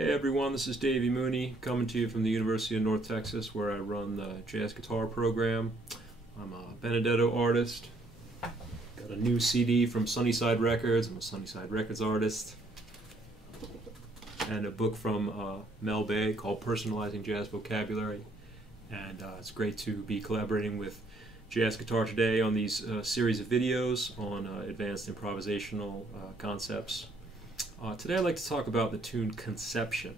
Hey everyone, this is Davey Mooney coming to you from the University of North Texas, where I run the jazz guitar program. I'm a Benedetto artist. Got a new CD from Sunnyside Records. I'm a Sunnyside Records artist. And a book from Mel Bay called Personalizing Jazz Vocabulary. And it's great to be collaborating with Jazz Guitar Today on these series of videos on advanced improvisational concepts. Today I'd like to talk about the tune Conception,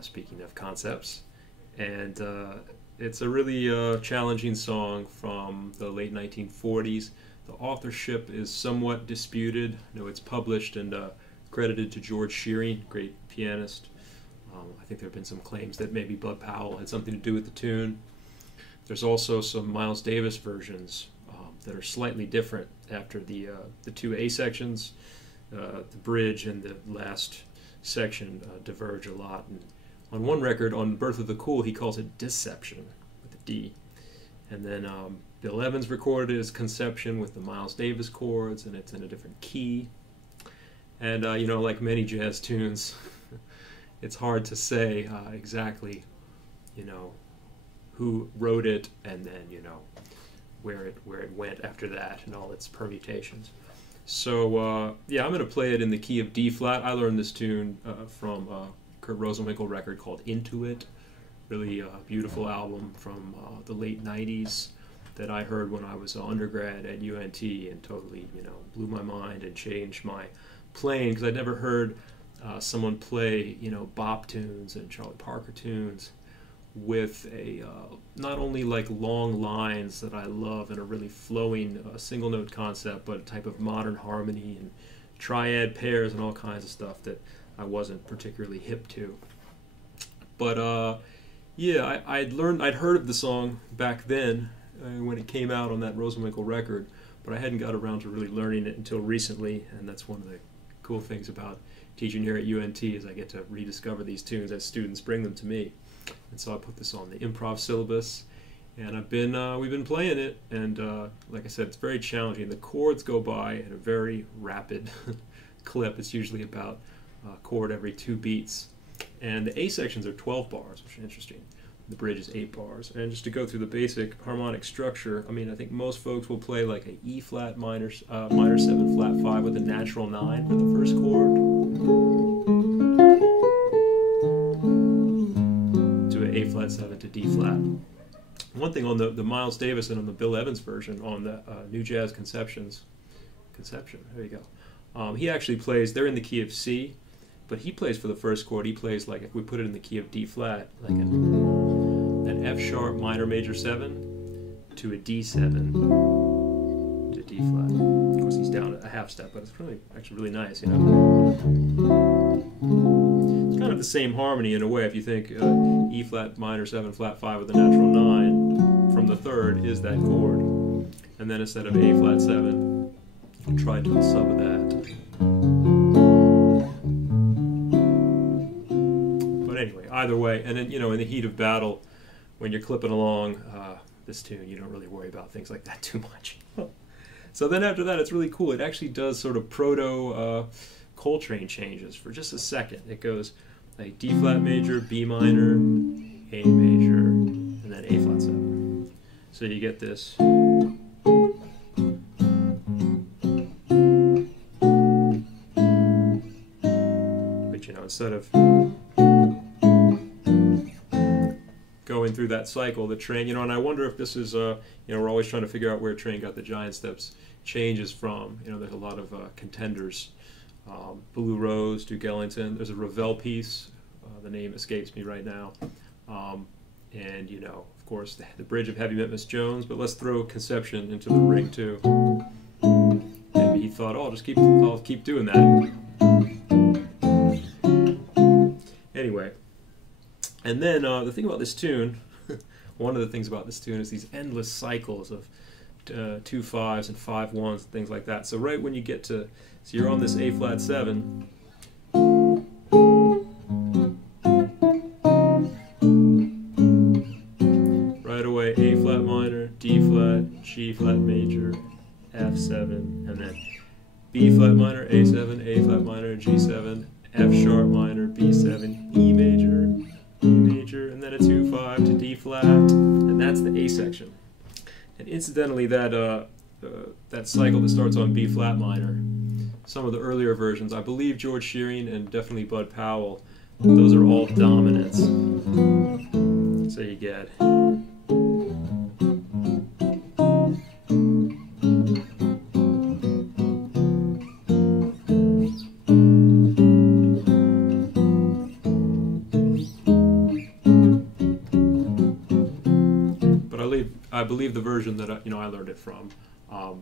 speaking of concepts, and it's a really challenging song from the late 1940s. The authorship is somewhat disputed. I know it's published and credited to George Shearing, great pianist. I think there have been some claims that maybe Bud Powell had something to do with the tune. There's also some Miles Davis versions that are slightly different after the two A sections. The bridge and the last section diverge a lot. And on one record, on Birth of the Cool, he calls it Deception with a D. And then Bill Evans recorded it as Conception with the Miles Davis chords, and it's in a different key. And you know, like many jazz tunes, it's hard to say exactly, you know, who wrote it, and then you know where it went after that, and all its permutations. So yeah, I'm going to play it in the key of D flat. I learned this tune from a Kurt Rosenwinkel record called Into It. Really beautiful album from the late 90s that I heard when I was an undergrad at UNT, and totally, you know, blew my mind and changed my playing, because I'd never heard someone play, you know, bop tunes and Charlie Parker tunes with a not only like long lines that I love and a really flowing single note concept, but a type of modern harmony and triad pairs and all kinds of stuff that I wasn't particularly hip to. But yeah, I'd heard of the song back then when it came out on that Rosenwinkel record, but I hadn't got around to really learning it until recently, and that's one of the cool things about teaching here at UNT is I get to rediscover these tunes as students bring them to me. And so I put this on the improv syllabus, and we've been playing it, and like I said, it's very challenging. The chords go by at a very rapid clip. It's usually about a chord every 2 beats, and the A sections are 12 bars, which is interesting. The bridge is 8 bars, and just to go through the basic harmonic structure, I mean, I think most folks will play like a E flat minor 7 flat 5 with a natural 9 for the first chord. A flat 7 to D flat. One thing on the Miles Davis and on the Bill Evans version on the New Jazz Conception, there you go. He actually plays, they're in the key of C, but he plays for the first chord, he plays like, if we put it in the key of D flat, like an F sharp minor major 7 to a D7 to D flat. Of course he's down a half step, but it's really, actually really nice, you know. It's kind of the same harmony in a way. If you think E flat minor 7 flat 5 with a natural 9 from the third is that chord, and then instead of A flat 7, you can try to the sub of that. But anyway, either way, and then you know, in the heat of battle, when you're clipping along this tune, you don't really worry about things like that too much. So then after that, it's really cool. It actually does sort of proto Coltrane changes for just a second. It goes like D flat major, B minor, A major, and then A flat 7. So you get this. But you know, instead of going through that cycle, the train, you know, and I wonder if this is, you know, we're always trying to figure out where Train got the Giant Steps changes from. You know, there's a lot of contenders. Blue Rose, Duke Ellington. There's a Ravel piece. The name escapes me right now. And you know, of course, the Bridge of Heavy Memphis Jones. But let's throw Conception into the ring too. Maybe he thought, oh, I'll keep doing that. Anyway, and then the thing about this tune, one of the things about this tune is these endless cycles of 2 5s and 5 1s and things like that. So right when you get to, so you're on this A flat 7, right away A flat minor, D flat, G flat major, F7, and then B flat minor, A7, A flat minor, G7, F sharp minor, minor, B7, E major, and then a 2-5 to D flat, and that's the A section. And incidentally, that cycle that starts on B flat minor, some of the earlier versions, I believe George Shearing and definitely Bud Powell, those are all dominants. So you get I believe the version that I learned it from,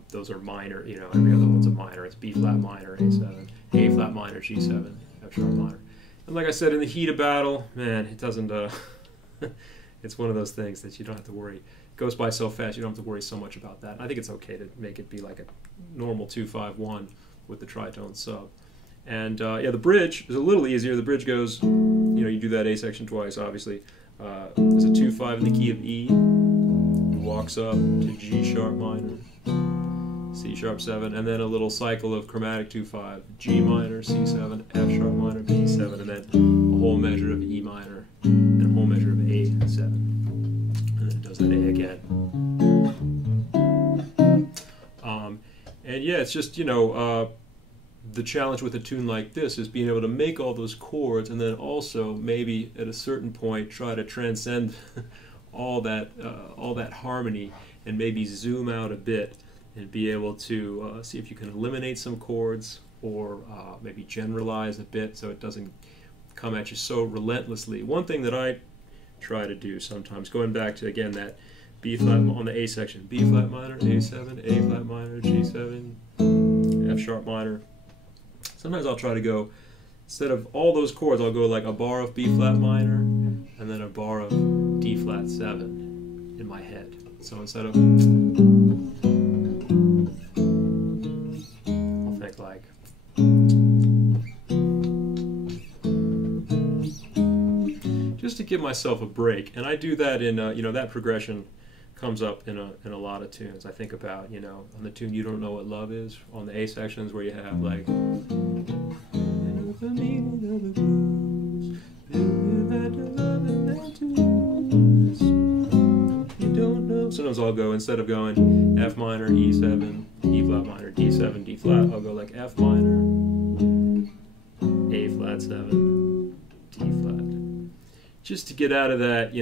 those are minor. Every other one's a minor. It's B flat minor, A7, A flat minor, G7, F sharp minor. And like I said, in the heat of battle, man, it doesn't. It's one of those things that you don't have to worry. It goes by so fast, you don't have to worry so much about that. I think it's okay to make it be like a normal 2-5-1 with the tritone sub. And yeah, the bridge is a little easier. The bridge goes, you do that A section twice, obviously. There's a 2-5 in the key of E. Walks up to G sharp minor, C sharp 7, and then a little cycle of chromatic 2-5, G minor, C7, F sharp minor, B7, and then a whole measure of E minor and a whole measure of A7, and then it does that A again. And yeah, it's just the challenge with a tune like this is being able to make all those chords, and then also maybe at a certain point try to transcend all that harmony and maybe zoom out a bit and be able to see if you can eliminate some chords or maybe generalize a bit so it doesn't come at you so relentlessly. One thing that I try to do sometimes, going back to again that B flat on the A section, B flat minor, A7, A flat minor, G7, F sharp minor. Sometimes I'll try to go, instead of all those chords, I'll go like a bar of B flat minor and then a bar of D flat 7 in my head. So instead of, I'll think like, just to give myself a break. And I do that in, that progression comes up in a lot of tunes. I think about, on the tune You Don't Know What Love Is, on the A sections where you have like, the meaning of the blues, you don't know. Sometimes I'll go, instead of going F minor, E7, E flat minor, D7, D flat, I'll go like F minor, A flat 7, D flat. Just to get out of that,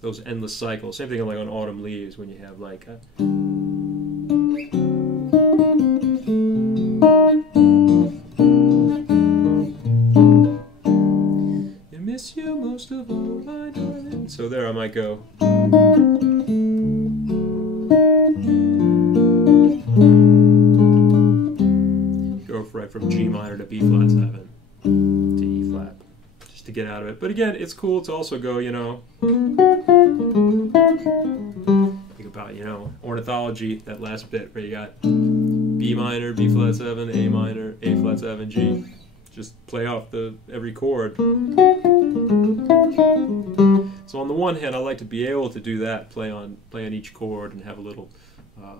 those endless cycles. Same thing like on Autumn Leaves when you have like miss you most of all, my darling. So there I might go. Go right from G minor to B flat 7 to E flat, just to get out of it. But again, it's cool to also go, think about, ornithology, that last bit where you got B minor, B flat 7, A minor, A flat 7, G. Just play off every chord. So on the one hand, I like to be able to do that, play on each chord and have a little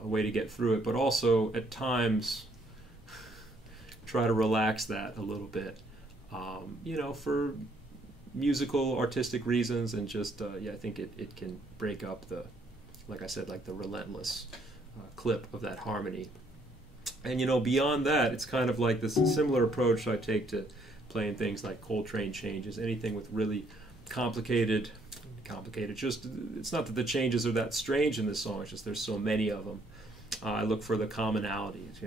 a way to get through it, but also at times try to relax that a little bit, for musical, artistic reasons, and just I think it can break up like I said, like the relentless clip of that harmony. And beyond that, it's kind of like this similar approach I take to playing things like Coltrane changes, anything with really complicated, just, it's not that the changes are that strange in this song, it's just there's so many of them. I look for the commonalities,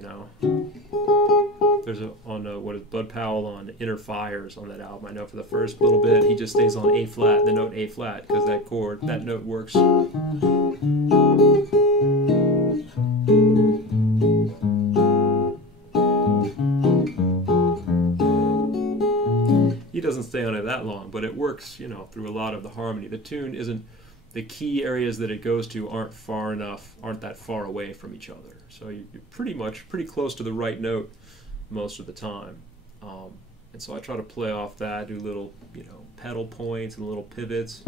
There's what is Bud Powell on Inner Fires on that album. I know for the first little bit, he just stays on A flat, the note A flat, because that note works. He doesn't stay on it that long, but it works, through a lot of the harmony. The tune isn't, the key areas that it goes to aren't that far away from each other. So you're pretty close to the right note most of the time. And so I try to play off that, do little, pedal points and little pivots.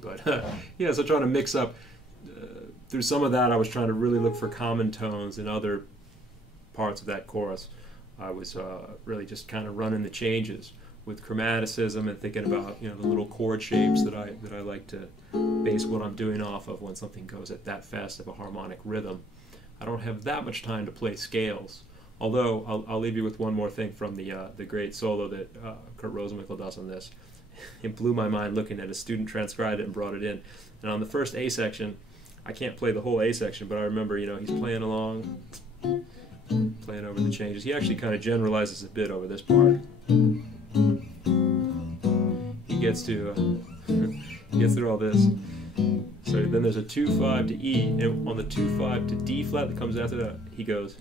But yeah, so trying to mix up through some of that, I was trying to really look for common tones in other parts of that chorus. I was really just kind of running the changes with chromaticism and thinking about, you know, the little chord shapes that I like to base what I'm doing off of when something goes at that fast of a harmonic rhythm. I don't have that much time to play scales. Although I'll leave you with one more thing from the great solo that Kurt Rosenwinkel does on this. It blew my mind looking at a student transcribed it and brought it in. And on the first A section, I can't play the whole A section, but I remember, you know, he's playing along, playing over the changes. He actually kind of generalizes a bit over this part. He gets to he gets through all this. So then there's a 2-5 to E, and on the 2-5 to D flat that comes after that, he goes,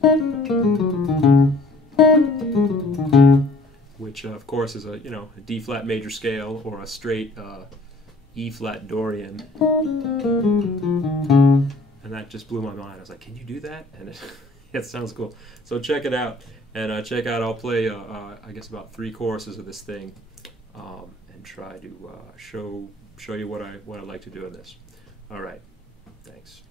which of course is a, you know, a D flat major scale or a straight E flat Dorian, and that just blew my mind. I was like, can you do that? And it sounds cool. So check it out, and check out. I'll play I guess about 3 choruses of this thing, and try to show you what I like to do in this. All right, thanks.